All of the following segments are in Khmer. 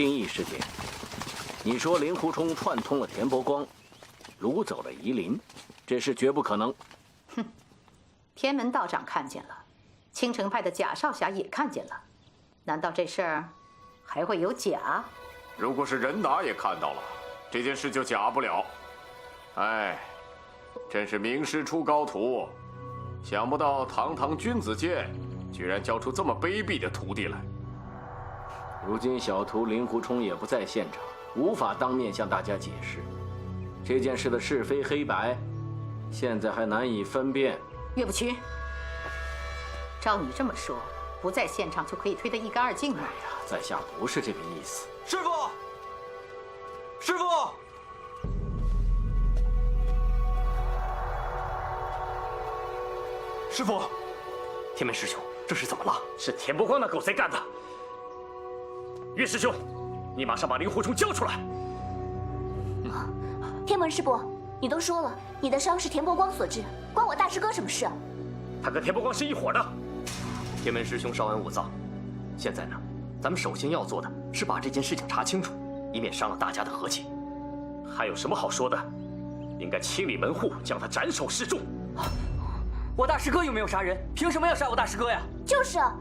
定义事件，你说令狐冲串通了田伯光，掳走了夷陵，这是绝不可能。哼，天门道长看见了，青城派的贾少侠也看见了，难道这事儿还会有假？如果是任达也看到了，这件事就假不了。哎，真是名师出高徒，想不到堂堂君子剑，居然教出这么卑鄙的徒弟来。如今小徒令狐冲也不在现场，无法当面向大家解释这件事的是非黑白，现在还难以分辨。岳不群，照你这么说，不在现场就可以推得一干二净吗？哎呀，在下不是这个意思。师傅，师傅，师傅，天门师兄，这是怎么了？是田伯光那狗贼干的。岳师兄，你马上把令狐冲交出来！天门师伯，你都说了，你的伤是田伯光所致，关我大师哥什么事啊？他跟田伯光是一伙的。天门师兄稍安勿躁，现在呢，咱们首先要做的是把这件事情查清楚，以免伤了大家的和气。还有什么好说的？应该清理门户，将他斩首示众。我大师哥又没有杀人，凭什么要杀我大师哥呀？就是啊，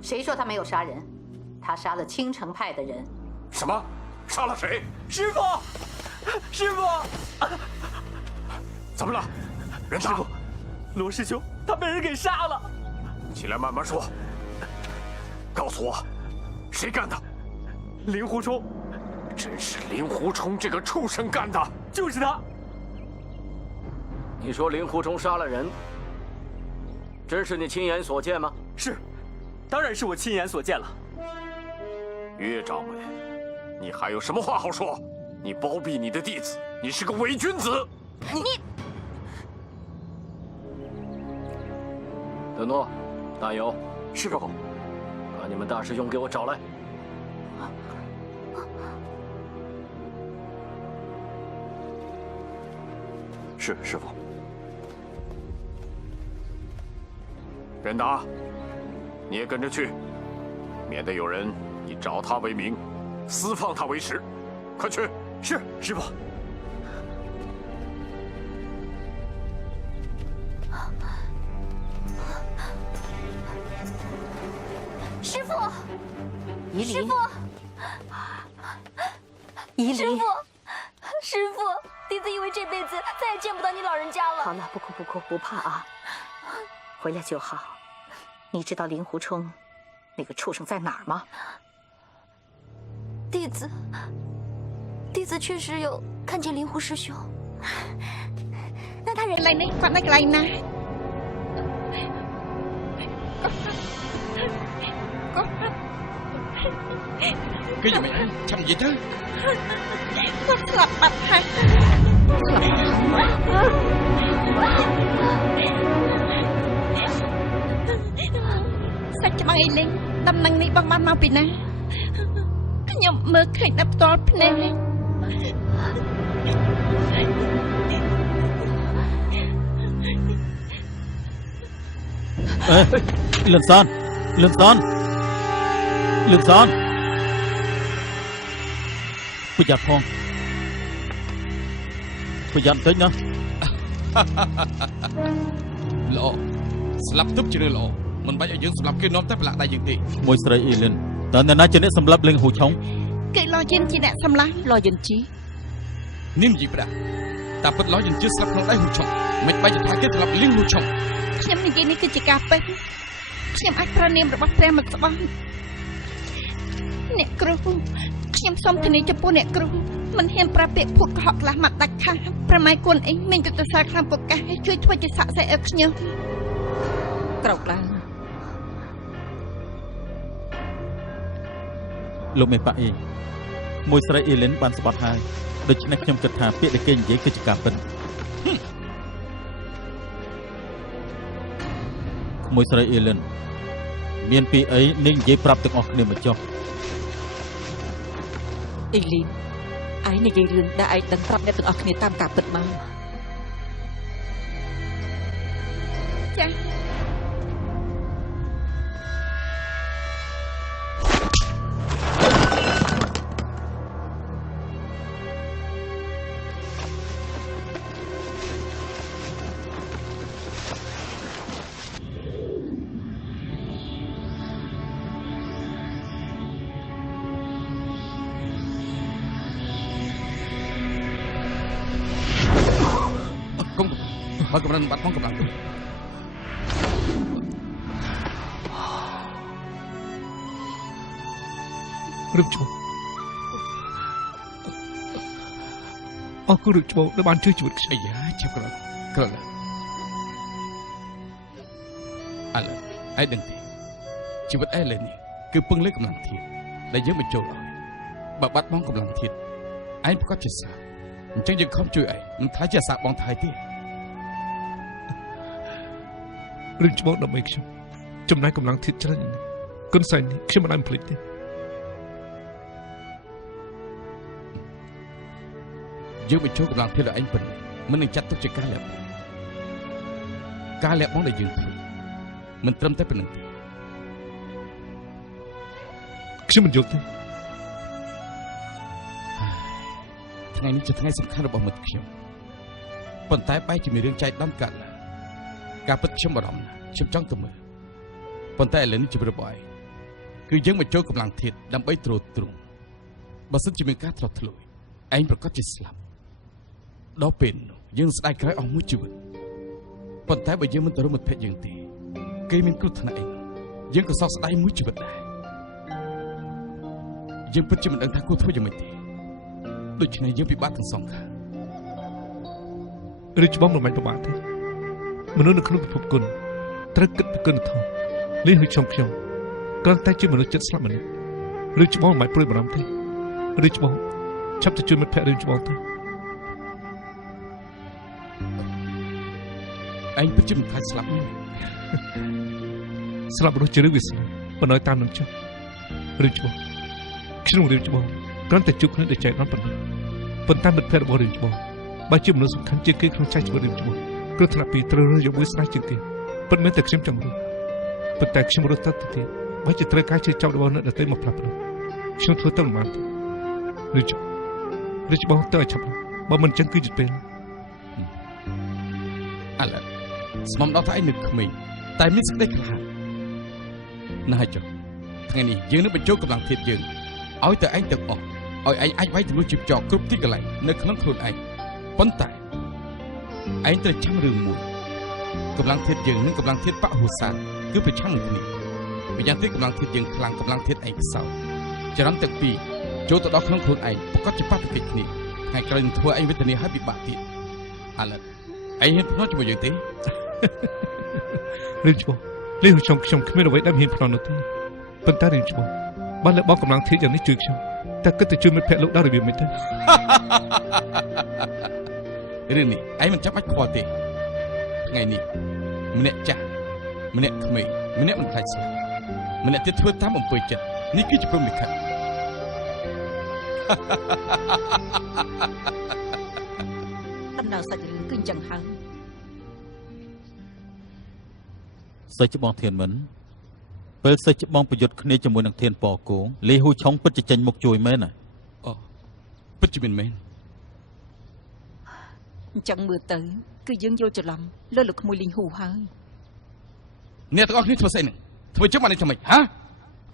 谁说他没有杀人？他杀了青城派的人。什么？杀了谁？师傅，师傅，怎么了？任达，罗师兄他被人给杀了。起来慢慢说。告诉我，谁干的？令狐冲。真是令狐冲这个畜生干的。就是他。你说令狐冲杀了人，真是你亲眼所见吗？是，当然是我亲眼所见了。岳掌门，你还有什么话好说？你包庇你的弟子，你是个伪君子！你德诺，大友，师傅，把你们大师兄给我找来。是师傅。任达，你也跟着去，免得有人以找他为名，私放他为实。快去！是师傅。师傅，夷陵，师傅，夷陵。师傅，师傅，弟子以为这辈子再也见不到你老人家了。好了，不哭不哭，不怕啊，回来就好。你知道令狐冲那个畜生在哪儿吗？弟子确实有看见令狐师兄。那他人来呢？គាត់នៅកន្លែងណាគេយ៉ាងម៉េចហើយឆាប់និយាយទៅគាត់ស្លាប់បាត់ហើយសាច់ច្បាំងអីលេងដំណឹងនេះបងបានមកពីណាខ្ញុំមើលឃើញដល់ផ្ទាល់ភ្នែកលឿនសានលឿនសានលឿនសានប្រយ័ត្នផងប្រយ័ត្នបន្តិចណាល្អស្លាប់ទឹកជារឿងល្អមិនបាច់ឲ្យយើងសម្លាប់គេនាំតែប្រឡាក់ដៃយើងទេមួយស្រីអ៊ីលិនតើអ្នកណាជាអ្នកសម្លាប់លឹងហ៊ូឆុងគឺឡយិនជាអ្នកសម្លាប់ឡយិនជីនាងនិយាយប្រាតែពិតឡយិនជាស្លាប់ក្នុងដៃហ៊ូឆុងមិនបាច់ថាគេសម្លាប់លឹងហ៊ូឆុងខ្ញុំនិយាយនេះគឺជាការពិតខ្ញុំអាចប្រើនាមរបស់ព្រះមកស្បង់អ្នកគ្រូខ្ញុំសូមធានាចំពោះអ្នកគ្រូមិនហ៊ានប្រើពាក្យភូតកុហកខ្លះមកដាច់ខាតប្រម៉ែគុណអីមានយុទ្ធសាស្ត្រខ្លាំងពូកែជួយធ្វើជាសាក់សៃឲ្យខ្ញុំក្រោកឡើងលោកមេប៉ាអ៊ីមួយស្រីអ៊ីលិនបានស្បត់ហើយដូច្នេះខ្ញុំគិតថាពាក្យដែលគេនិយាយគឺជាការពិតមួយស្រីអ៊ីលិនមានពីអីនាងនិយាយប្រាប់ទាំងអស់គ្នាមកចុះអ៊ីលីនឯងនិយាយរឿងដែលឯងដឹងប្រាប់អ្នកទាំងអស់គ្នាតាមការពិតមកចា បើកម្លាំងបាត់បង់កម្លាំងទៅរឹកឈ្មោះអរគុណរឹកឈ្មោះដែលបានជួយជីវិតខ្ញុំ អាយ៉ាចាប់ក្រោយឥឡូវឯងដឹងទេជីវិតឯងលើនេះគឺពឹងលើកម្លាំងធាតុដែលយើងបញ្ចូលឲ្យបើបាត់បង់កម្លាំងធាតុឯងប្រកាសជាស្លាប់អញ្ចឹងយើងខំជួយឯងមិនថាជាអាសាបងថៃទេ រឿងច្បងដើម្បីខ្ញុំចំណាយកម្លាំងធាតុច្រើនណាស់គុណសែននេះខ្ញុំមិនអាចភ្លេចទេ យើងបញ្ចូលកម្លាំងធាតុឲ្យឯងប៉ុណ្ណឹងមិននឹងចាត់ទុកជាការលាក់បង់ការលាក់បង់ដែលយើងធ្វើមិនត្រឹមតែប៉ុណ្្នឹងទេ ខ្ញុំមិនយល់ទេ ថ្ងៃនេះជាថ្ងៃសំខាន់របស់មិត្តខ្ញុំប៉ុន្តែបែរជាមានរឿងចែកដំកាត់ឡើងការពិតខ្ញុំបារម្ភណាស់ខ្ញុំចង់ទៅមើលប៉ុន្តែឥឡូវនេះជីវិតរបស់ឯងគឺយើងបញ្ចូលកម្លាំងធាតុដើម្បីត្រួតត្រងបើសិនជាមានការត្រោះធ្លួយឯងប្រកាសជាស្លាប់ដល់ពេលនោះយើងស្ដាយក្រោយអស់មួយជីវិតប៉ុន្តែបើយើងមិនទៅរកមិត្តភក្តិយើងទេគេមានគ្រោះថ្នាក់អីយើងក៏សោកស្ដាយមួយជីវិតដែរយើងពិតជាមិនដឹងថាគួរធ្វើយ៉ាងម៉េចទេដូច្នេះយើងពិបាកទាំងសងខាង ឬច្បងមិនបាច់ពិបាកទេមនុស្សនៅក្នុងពិភពគុណត្រូវគិតពីគុណធម៌លីហឺខ្ញុំគ្រាន់តែជាមនុស្សចិត្តស្លាប់ម្នាក់ឬច្បងមិនបាច់ព្រួយបារម្ភទេឬច្បងឆាប់ទៅជួយមិត្តភក្តិរឿងច្បងទៅ ឯងពិតជាមិនខ្លាចស្លាប់ទេ ស្លាប់រស់ជារឿងវាសនាប៉ុន្តែតាមនឹងចុះរឿងច្បងខ្ញុំរឿងច្បងគ្រាន់តែជួបគ្នាដោយចែកដល់ប៉ុណ្ណឹងប៉ុន្តែមិត្តភក្តិរបស់រឿងច្បងបើជាមនុស្សសំខាន់ជាងគេក្នុងចែកជីវិតរឿងច្បងគ្រោះថ្នាក់ពីត្រូវរើសយកមួយស្នេហ៍ជាងគេប៉ុន្តែមែនតែខ្ញុំចង់រស់ប៉ុន្តែខ្ញុំរស់ទៅទៀតបើជាត្រូវការជឿចាប់របស់អ្នកដទៃមកផ្លាស់ប្ដូរខ្ញុំធ្វើទៅមិនបានទេរឿងច្បងទៅឲ្យឆាប់បើមិនចឹងគឺជិតពេល ឥឡូវស្មុំដល់ថាឯងនៅក្មេងតែមានសេចក្តីក្លាហានណាស់ហើយចុះថ្ងៃនេះយើងនឹងបញ្ចូលកម្លាំងធាតុយើងឲ្យទៅឯងទាំងអស់ឲ្យឯងអាចវាយទម្លុះជីវចរគ្រប់ទីកន្លែងនៅក្នុងខ្លួនឯងប៉ុន្តែឯងត្រូវចាំរឿងមួយកម្លាំងធាតុយើងនិងកម្លាំងធាតុបហុសានគឺប្រឆាំងនឹងគ្នាម្យ៉ាងទៀតកម្លាំងធាតុយើងខ្លាំងកម្លាំងធាតុឯងខ្សោយចរន្តទាំងពីរចូលទៅដល់ក្នុងខ្លួនឯងប្រកាសជាប៉ះទង្គិចគ្នាថ្ងៃក្រោយនឹងធ្វើឯងវេទនាហើយពិបាកទៀតឥឡូវឯងហ៊ានភ្នាល់ជាមួយយើងទេ រឿងច្បងលីហឺខ្ញុំគ្មានអ្វីដែលហ៊ានភ្នាល់នោះទេប៉ុន្តែរឿងច្បងបានលើបងកម្លាំងធាតុយ៉ាងនេះជួយខ្ញុំតែគិតទៅជួយមិត្តភក្តិលោកដល់របៀបមិនទៅ រឿងនេះឯងមិនចាំបាច់ខ្វល់ទេថ្ងៃនេះម្នាក់ចាស់ម្នាក់ក្មេងម្នាក់មិនខ្លាចស្លាប់ម្នាក់ទៀតធ្វើតាមអំពើចិត្តនេះគឺជាព្រហ្មលិខិត ដំណើរសាច់រឿងគឺអញ្ចឹងហើយ សិស្សច្បងធានមិនពេលសិស្សច្បងប្រយុទ្ធគ្នាជាមួយនឹងធានប៉កងលីហ៊ូឆុងពិតជាចេញមកជួយមែនណា អូពិតជាមែន អញ្ចឹងមើលទៅគឺយើងយល់ច្រឡំលើលោកក្មួយលីងហ៊ូហើយ អ្នកទាំងអស់គ្នាធ្វើស្អីនឹងធ្វើជិះមកនេះធ្វើម៉េចហ៎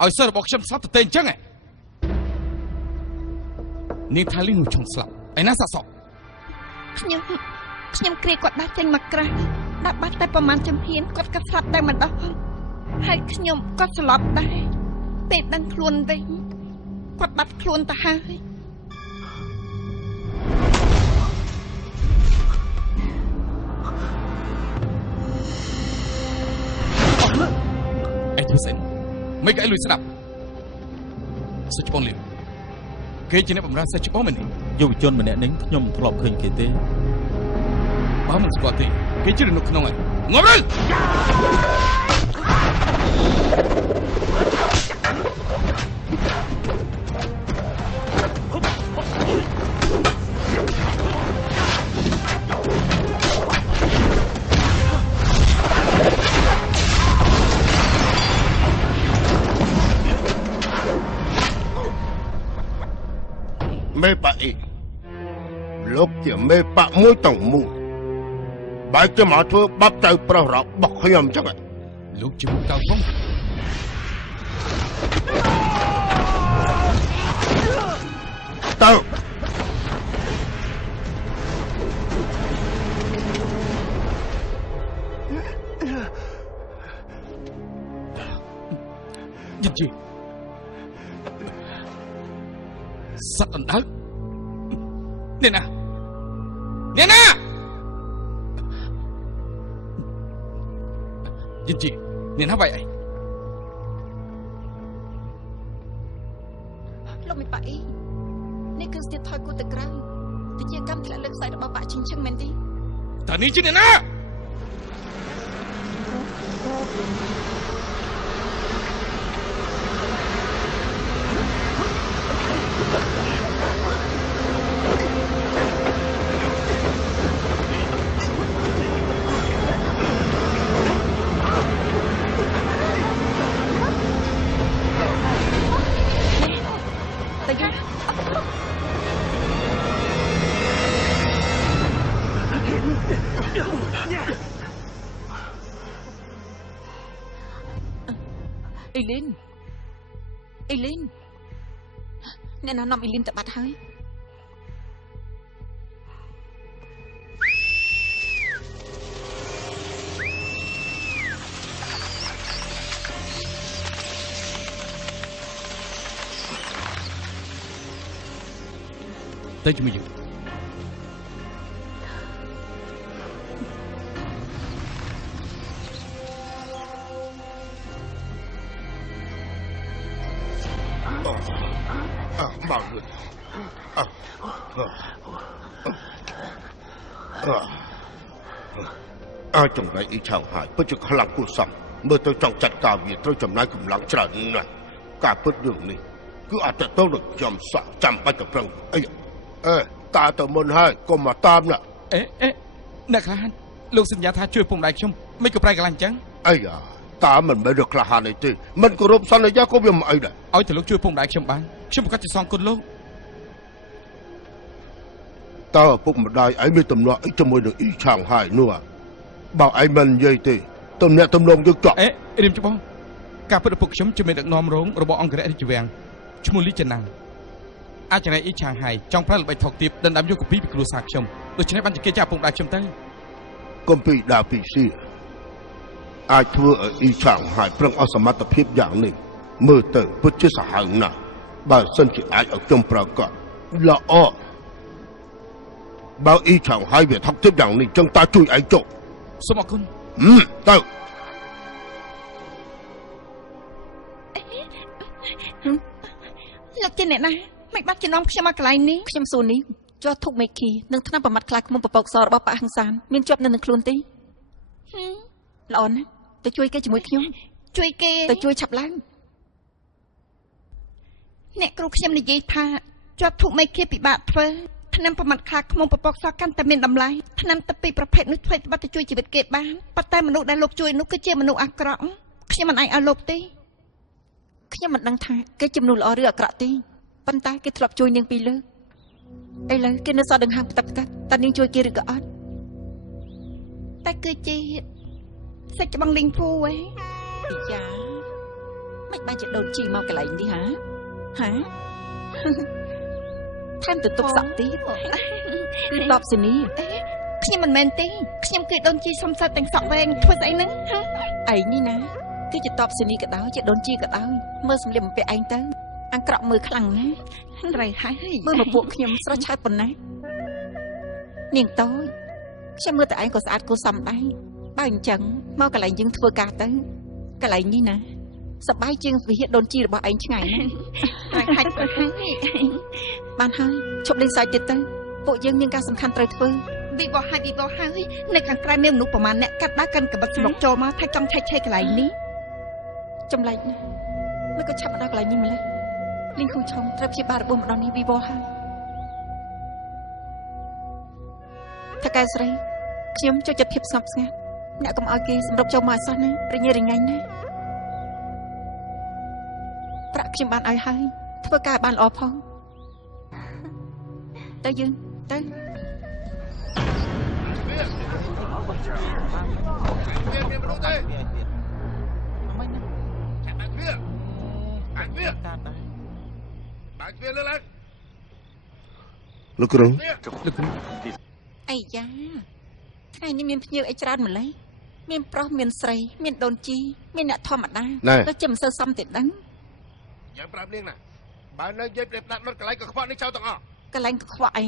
ឲ្យសិស្សរបស់ខ្ញុំស្លាប់ទៅទេអញ្ចឹងហ៎នាងថាលីងហ៊ូឆុងស្លាប់ឯណាសាក់សក់ ខ្ញុំគ្រាគាត់ដាស់ចេញមកក្រៅដាក់បាត់តែប្រហែលចំហៀនគាត់ក៏ស្លាប់តែម្ដងហើយខ្ញុំគាត់ស្លាប់ដែរពេលដឹងខ្លួនវិញគាត់បាត់ខ្លួនទៅហើយ ឯងធ្វើស្អីមិនក៏ឯងលួចស្ដាប់សិស្សច្បងលីគេជាអ្នកបម្រើសិស្សច្បងមែនទេ យុវជនម្នាក់នេះខ្ញុំធ្លាប់ឃើញគេទេ បើមិនស្គាល់ទេគេជិះនៅក្នុងហើយងប់ មេបាអ៊ីលោកជាមេបាមួយតង់មូបើជាមកធ្វើបាប់ទៅប្រុសរបស់ខ្ញុំចឹង លោកជាមកកៅផង ទៅ អ សត្វអណ្ដើកអ្នកណាយិនជីអ្នកណាវាយអីលោកមិនបាក់អីនេះគឺស្ទាតថយគូទៅក្រៅវិជាកម្មធ្លាក់លើខ្សែរបស់បាក់ឈិញឈឹងមែនទេតើនេះជាអ្នកណាអេលីនអ្នកណានាំអេលីនទៅបាត់ហើយទៅជាមួយយើងមកចំណៃអ៊ីឆាងហើយពិតជាខ្លាំងគួរសមមើលទៅចង់ចាត់ការវាត្រូវចំណាយកម្លាំងច្រើនណាស់ការពិតរឿងនេះគឺអត់ទៅនឹងខ្ញុំសក់ចាំបាច់ទៅប្រឹងអីតាទៅមុនហើយកុំមកតាមណាអ្នកខ្លះលោកសន្យាថាជួយពុំដៃខ្ញុំមិនក៏ប្រែកន្លងអញ្ចឹងអីតាមិនមែនរឿងក្លាហានទេមិនគោរពសន្យាក៏វាមិនអីដែរឲ្យតែលោកជួយពុំដៃខ្ញុំបានខ្ញុំប្រកាសជាសងគុណលោកតើពុកម្ដាយឯងមានទំនាស់អីជាមួយនឹងអ៊ីឆាងហើយនោះបើឯងមិននិយាយទេទំនាក់ទំនងយើងចប់រៀមច្បងការពិតឪពុកខ្ញុំជាមេដឹកនាំរងរបស់អង្គរៈរាជវាំងឈ្មោះលីចណាំងអាចណៃអ៊ីឆាងហើយចង់ប្រើល្បិចថោកទាបដណ្ដើមយកកពីពីគ្រួសារខ្ញុំដូច្នេះបានជាគេចាប់ពុកម្ដាយខ្ញុំទៅកុំពីដាពីស៊ីអាចធ្វើឲ្យអ៊ីឆាងហើយប្រឹងអស់សមត្ថភាពយ៉ាងនេះមើលទៅពិតជាសាហាវណាស់បើសិនជាអាចឲ្យខ្ញុំប្រកាសល្អបើអ៊ីឆាងហើយវាថោកទាបយ៉ាងនេះចឹងតាជួយឯងចុះសូមអរគុណទៅលោកជាអ្នកណាមិនបាត់ជំនុំខ្ញុំមកកន្លែងនេះខ្ញុំសួរនេះជាប់ធុកមេឃីនិងថ្នាំប្រមាត់ខ្លាឃ្មុំពពកសរបស់ប៉ាហឹងសានមានជាប់នៅនឹងខ្លួនទេល្អណាស់ទៅជួយគេជាមួយខ្ញុំជួយគេទៅជួយឆាប់ឡើងអ្នកគ្រូខ្ញុំនិយាយថាជាប់ធុកមេឃីពិបាកធ្វើថ្នាំប្រមាត់ខ្លាឃ្មុំពពកសកាន់តែមានតម្លៃថ្នាំទៅពីប្រភេទនោះធ្វើបាត់ទៅជួយជីវិតគេបានប៉ុន្តែមនុស្សដែលលោកជួយនោះគឺជាមនុស្សអាក្រក់ខ្ញុំមិនអាចឲ្យលោកទេខ្ញុំមិនដឹងថាគេជាមនុស្សល្អឬអាក្រក់ទេប៉ុន្តែគេធ្លាប់ជួយនាងពីលើឥឡូវគេនៅសល់ដង្ហើមផ្ទះតើនាងជួយគេឬក៏អត់តែគឺជាសាច់ច្បងលីងភូឯងយ៉ាមិនបានជាដូនជីមកកន្លែងនេះហាថែមទៅទុកសក់ទៀតគឺដបសេនីខ្ញុំមិនមែនទេខ្ញុំគឺដូនជីសំសិតទាំងសក់វែងធ្វើស្អីហ្នឹងឯងនេះណាគឺជាតបសេនីក៏ដោយជាដូនជីក៏ដោយមើលសម្លៀកបំពាក់ឯងទៅអាក្រក់មើលខ្លាំងណាស់ត្រូវហើយមើលមកពួកខ្ញុំស្រស់ឆើតប៉ុណ្ណានាងតូចខ្ញុំមើលតែឯងក៏ស្អាតគួរសមដែរបើអញ្ចឹងមកកន្លែងយើងធ្វើការទៅកន្លែងនេះណាសប្បាយជាងវិហារដូនជីរបស់ឯងឆ្ងាយណាស់តែខាច់ទៅហើយបានហើយឈប់លេងសើចទៀតទៅពួកយើងមានការសំខាន់ត្រូវធ្វើវិបោហើយនៅខាងក្រៅមានមនុស្សប្រមាណអ្នកកាត់ដើរកាន់កបិតស្មុកចូលមកថាចង់ឆែកឆេរកន្លែងនេះចម្លែកណាស់មិនក៏ឆាប់មកដល់កន្លែងនេះម្លេះលីងហ៊ូឆុងត្រូវព្យាបាលរបួសម្ដងនេះវិបោហើយថាកែស្រីខ្ញុំចូលចិត្តភាពស្ងប់ស្ងាត់អ្នកកុំឲ្យគេសម្រុកចូលមកអសោះណារញ៉េរញ៉ៃណាប្រាក់ខ្ញុំបានឲ្យហើយធ្វើការបានល្អផងទៅយើងទៅលោកគ្រូអីយ៉ាថ្ងៃនេះមានភ្ញៀវអីច្រើនម្ល៉េះមានប្រុសមានស្រីមានដូនជីមានអ្នកធម្មតាទៅជាមិនសូវសមទេដឹងយ៉ាងប្រាប់នាងណា បើនៅនិយាយប្រៀបផ្ដាច់មិនកន្លែងកខ្វក់នេះចោលទាំងអស់ កន្លែងកខ្វក់អី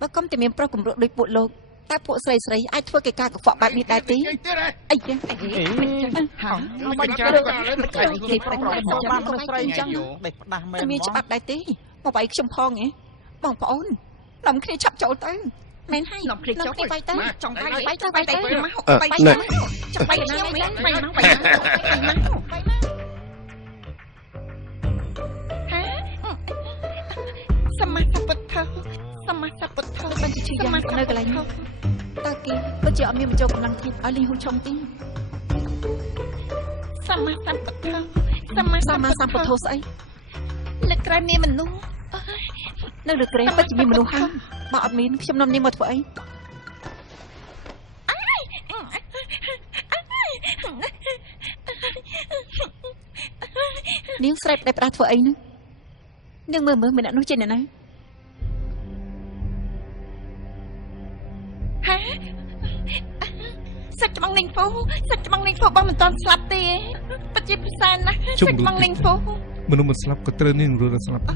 បើកុំតែមានប្រុសគម្រក់ដូចពួកលោកតែពួកស្រីស្រីអាចធ្វើកិច្ចការកខ្វក់បែបនេះដែរទេអីចឹងមិនបាច់ចារមិនគេប្រុសបានស្រីចឹងដេកផ្ដាស់មែនមានច្បាប់ដែរទេមកវាយខ្ញុំផងហ៎បងប្អូននាំគ្នាឆាប់ចូលទៅមែនហើយនាំគ្នាចូលទៅទៅចង់បាយទៅមកបាយទៅចង់បាយខ្ញុំមែនបាយមកសមាសពុទ្ធបានជាឈឺយ៉ាងនៅកន្លែងនេះតើគេពិតជាអត់មានបញ្ចូលកម្លាំងទៀតឲ្យលីហ៊ូឆុងទីសមាសពុទ្ធស្អីលើក្រែមានមនុស្សនៅលើក្រែពិតជាមានមនុស្សហើយបើអត់មានខ្ញុំនាំនាងមកធ្វើអីនាងស្រែកតែផ្ដាស់ធ្វើអីនោះនាងមើលម្នាក់នោះចេញណាហ៎សាច់ច្បងលេងហ្វូបងមិនតាន់ស្លាប់ទេពិតជាពិសាណាស់សាច់ច្បងលេងហ្វូមនុស្សមិនស្លាប់ក៏ត្រូវនាងរស់ស្លាប់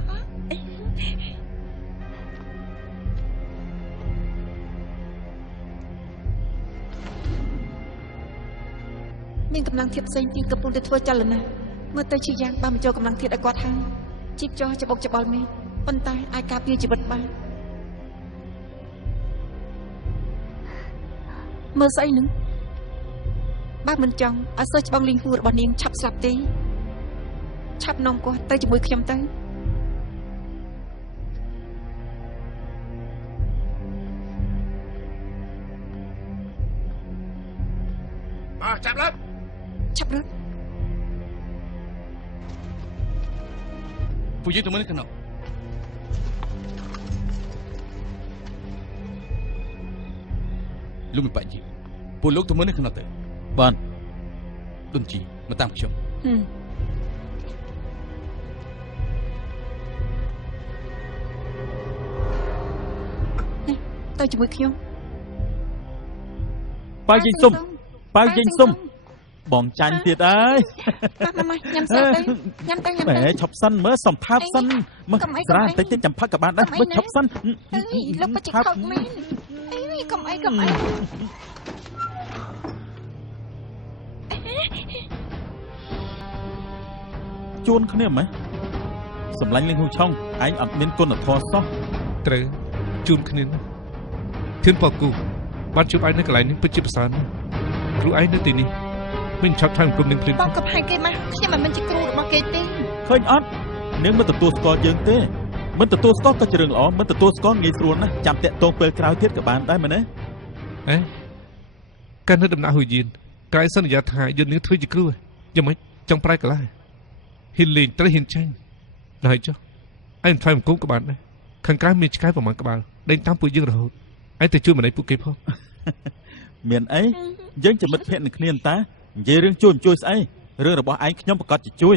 មានកម្លាំងធាតុផ្សេងទៀតកំពុងតែធ្វើចលនាមើលទៅជាយ៉ាងបានបញ្ចូលកម្លាំងធាតុឲ្យគាត់ហើយជីបចោះច្បុកច្បល់មែនប៉ុន្តែអាចការពារជីវិតបានមើលស្អីនឹងបើមិនចង់ឲ្យសិស្សច្បងលីងហួររបស់នាងឆាប់ស្លាប់ទេឆាប់នាំគាត់ទៅជាមួយខ្ញុំទៅមកចាប់លើពួកយើងទៅមើលក្នុងលោកមិនបាច់ជីពួកលោកទៅមើលនៅក្នុងទៅបានដុនជីមកតាមខ្ញុំនេះទៅជាមួយខ្ញុំបើយើងសុំបងចាញ់ទៀតអើយមកញ៉ាំស្រាប់ទៅញ៉ាំទៅឈប់សិនមើលសំថើបសិនមើលស្រាបន្តិចចាំផឹកក៏បានដែរមើលឈប់សិនលោកពិតជាខកមែនអីកុំអីជួនគ្នាម៉េះសម្លាញ់លីងហ៊ូឆុងឯងអត់មានគុណធម៌សោះត្រូវជួនគ្នាធានប៉គូបានជួបឯងនៅកន្លែងនេះពិតជាប្រសើរណាស់គ្រូឯងនៅទីនេះមិនឆាប់ថែមគុំនឹងភ្លាមបងកំហែងគេមកខ្ញុំមិនមែនជាគ្រូរបស់គេទេឃើញអត់នាងមិនទទួលស្គាល់យើងទេមិនទទួលស្គាល់ក៏ជារឿងល្អមិនទទួលស្គាល់ងាយស្រួលណាស់ចាំតាក់ទងពេលក្រោយទៀតក៏បានដែរមែនទេការនៅដំណាក់ហ៊ូយៀនក្រៅសន្យាថាយន្តនាងធ្វើជាគ្រូយ៉ាងម៉េចចង់ប្រែកន្លែងហ៊ានលេងត្រូវហ៊ានចាញ់ហើយចុះឯងថ្លៃមកគុំក៏បានដែរខាងក្រៅមានឆ្កែប្រមាណក្បាលដេញតាមពួកយើងរហូតឯងទៅជួយម្ដាយពួកគេផងមានអីយើងជាមិត្តភក្តិនឹងគ្នាតានិយាយរឿងជួយស្អីរឿងរបស់ឯងខ្ញុំប្រកាសជាជួយ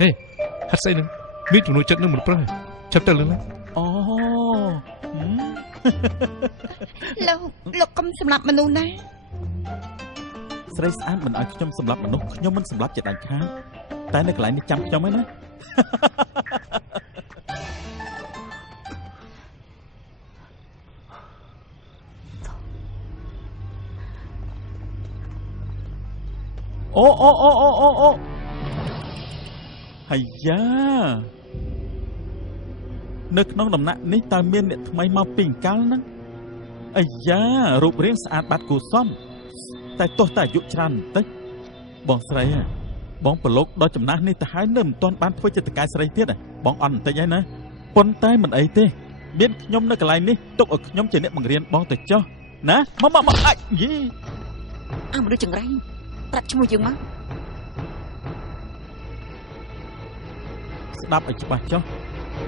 ហេហាត់ស្អីនឹងមានចំនួនចិត្តនឹងមនុស្សប្រុសចាប់ទៅលឿនអូលោកកុំសម្លាប់មនុស្សណាស្រីស្អាតមិនឲ្យខ្ញុំសម្លាប់មនុស្សខ្ញុំមិនសម្លាប់ជាដាច់ខាតតែនៅកន្លែងនេះចាំខ្ញុំហ្នឹងណាអូហើយយ៉ានៅក្នុងដំណាក់នេះតើមានអ្នកថ្មីមកពីកាលហ្នឹងអាយ៉ារូបរាងស្អាតបាត់គួរសមតែទោះតែអាយុច្រើនបន្តិចបងស្រីបងប្រឡូកដល់ចំណាស់នេះទៅហើយនៅមិនទាន់បានធ្វើចិត្តកាយស្រីទៀតបងអន់បន្តិចហើយណាប៉ុន្តែមិនអីទេមានខ្ញុំនៅកន្លែងនេះទុកឲ្យខ្ញុំជាអ្នកបង្រៀនបងទៅចុះណាមកអាចយីមនុស្សចង្រៃប្រាប់ឈ្មោះយើងមកស្ដាប់ឲ្យច្បាស់ចុះ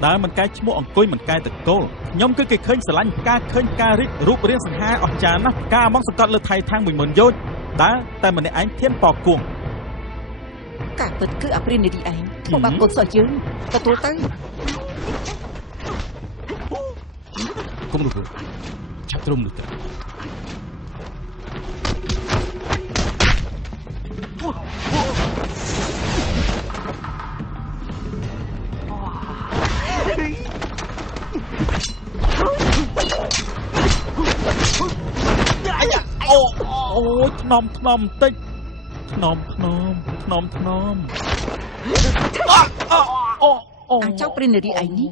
ដើរមិនកែឈ្មោះអង្គុយមិនកែតកូលខ្ញុំគឺគេឃើញស្រឡាញ់ផ្កាឃើញការរីករូបរាងសង្ហាអស្ចារ្យណាស់ការមកសង្កត់លើថៃថាង 10000 យោជដើរតែម្នាក់ឯងធានប៉គួងការពិតគឺអាព្រាននារីឯងធ្វើបាបកូនសិស្សយើងទទួលទៅគុំលោកឆាប់ត្រឹមនោះទៅ អូយថ្នមបន្តិចថ្នមអាចោព្រះនារីឯនេះ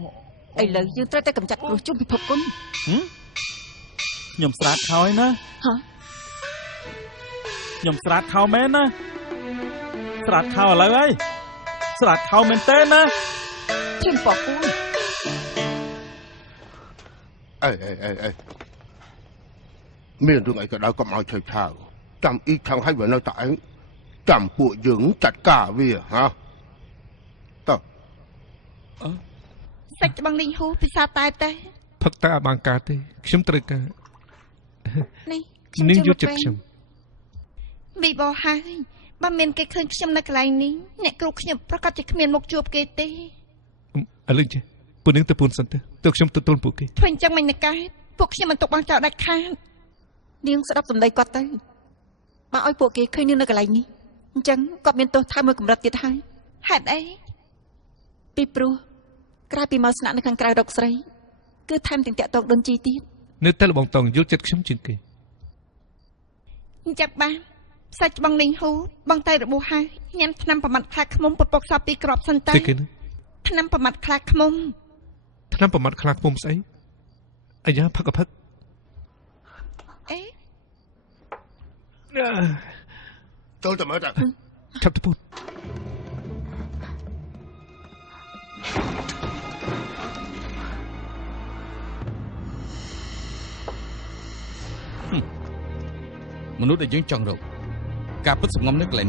ឥឡូវយើងត្រូវតែកម្ចាត់គ្រោះជុំពិភពគុណ ខ្ញុំស្រាតខោយណា ហ៎ ខ្ញុំស្រាតខោមែនណាស្រាតខោឥឡូវហើយស្រាតខោមែនទេណា ជិមប៉ពូ អេមានរឿងអីក៏ដោយកុំឲ្យឆេវឆាវចាំអ៊ីខាងឲ្យវានៅតែឯងចាំពួកយើងចាត់ការវាហ៎តើ សាច់ច្បាំងលីងហ៊ូពិសាតែ ផឹកតែអបានការទេខ្ញុំត្រូវការ នេះ នាងយកចិត្តខ្ញុំ វិបោហើយបើមានគេឃើញខ្ញុំនៅកន្លែងនេះអ្នកគ្រូខ្ញុំប្រកាសជាគ្មានមុខជួបគេទេ ឥឡូវចេះពួកនាងទៅពួនសិនទៅខ្ញុំទទួលពួកគេ ធ្វើអញ្ចឹងមិននកែពួកខ្ញុំមិនទុកបានចោលដាច់ខាតនាងស្ដាប់សម្ដីគាត់ទៅបើឲ្យពួកគេឃើញនាងនៅកន្លែងនេះអញ្ចឹងគាត់មានទោសថែមមួយកម្រិតទៀតហើយហេតុអីពីព្រោះក្រៅពីមកស្នាក់នៅខាងក្រៅរកស្រីគឺថែមទាំងតាក់ទងដូនជីទៀត នៅតែលបងតងយល់ចិត្តខ្ញុំជាងគេ អញ្ចឹងបានសាច់បងលីងហ៊ូបងតែរបួសហើយញ៉ាំថ្នាំប្រមាត់ខ្លាឃ្មុំពុតពុកសពពីក្របសិនទៅថ្នាំប្រមាត់ខ្លាឃ្មុំ ថ្នាំប្រមាត់ខ្លាឃ្មុំស្អីអាយ៉ាផឹកអផឹក អេ ចូលទៅមើលតើ ឆាប់ទៅពួន មនុស្សដែលយើងចង់រកការពិតសំងំនៅកន្លែង